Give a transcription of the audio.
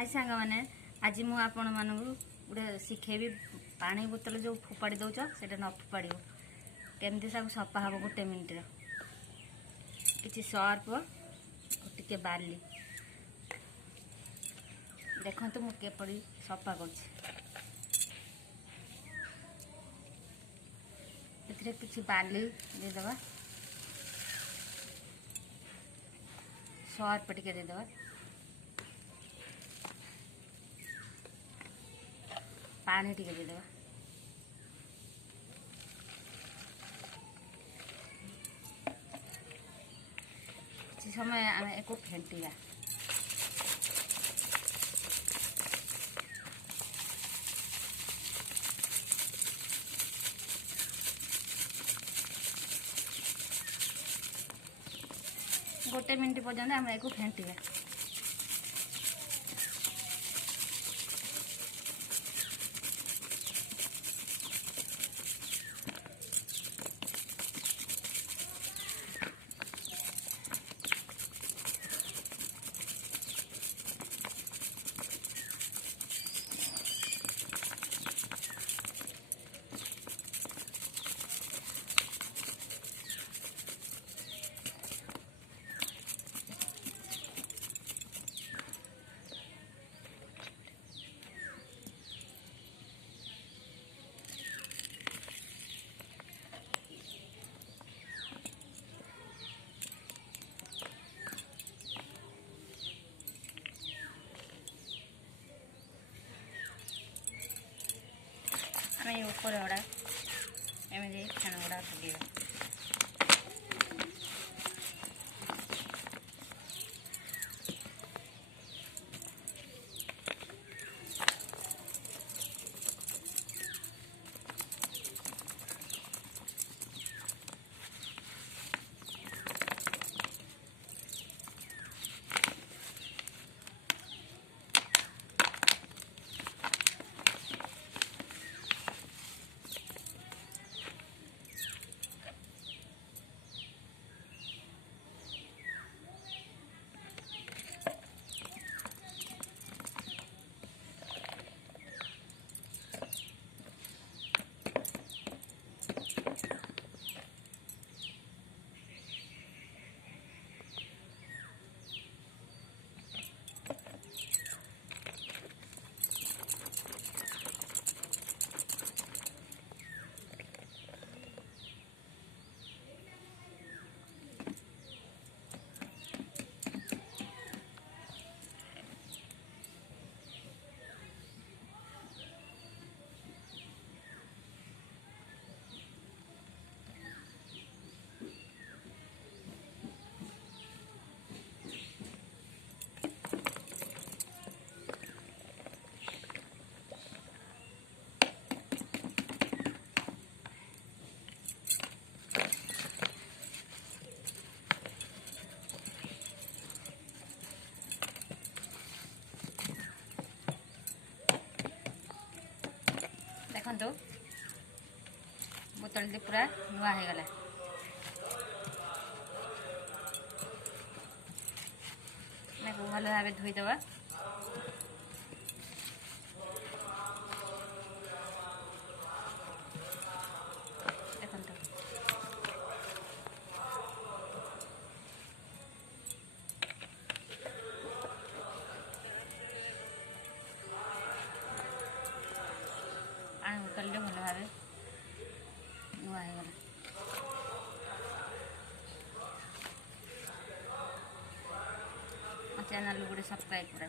हाय सांग मैंने आज मुझे आपण मानू गोटे शिखेबी पानी बोतल जो फोपाड़ी दौच से न फोपाड़ केमती सब सफा हम गोटे मिनिट्रे कि सर्फ टे बाली देखु मुझे सफा कर कि बाली देदेबा सर्फ टे देदेबा पानी टे देदेबा किसी समय आम एक फेंटा गोटे मिनिट पर्यंत आम एक फेंटा आम ऊपर गुड़ा एमती फेण गुड़ा पकड़ा देखो बोतल पूरा नुआ हो गला भल भाव धोईदेवा बोतल भल भाव नुआ हो गला चैनल गोटे सब्सक्राइब करा।